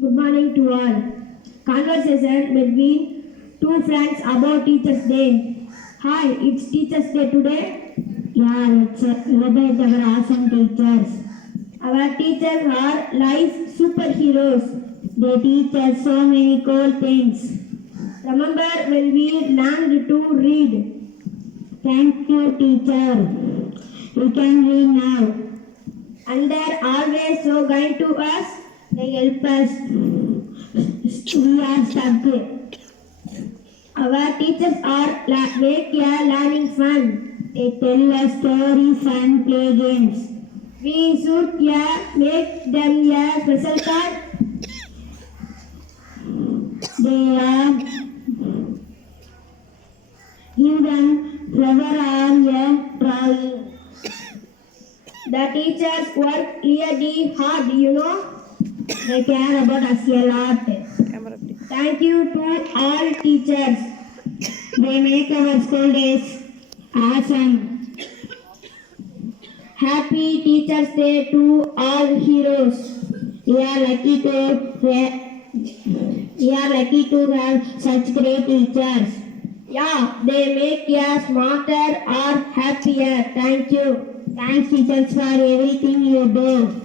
Good morning to all. Conversation between two friends about Teachers' Day. Hi, it's Teachers' Day today. Yeah, let's celebrate our awesome teachers. Our teachers are life superheroes. They teach us so many cool things. Remember when we learned to read? Thank you, teacher. We can read now. And they're always so kind to us. They help us. We are stuck. Our teachers are make learning fun. They tell us stories and play games. We should make them a special card. They are give them flower or a drawing. The teachers work really hard, you know. They care about us a lot. Thank you to all teachers. They make our school days awesome. Happy Teachers' Day to all heroes. We are lucky to have such great teachers. Yeah, they make us smarter or happier. Thank you. Thanks, teachers, for everything you do.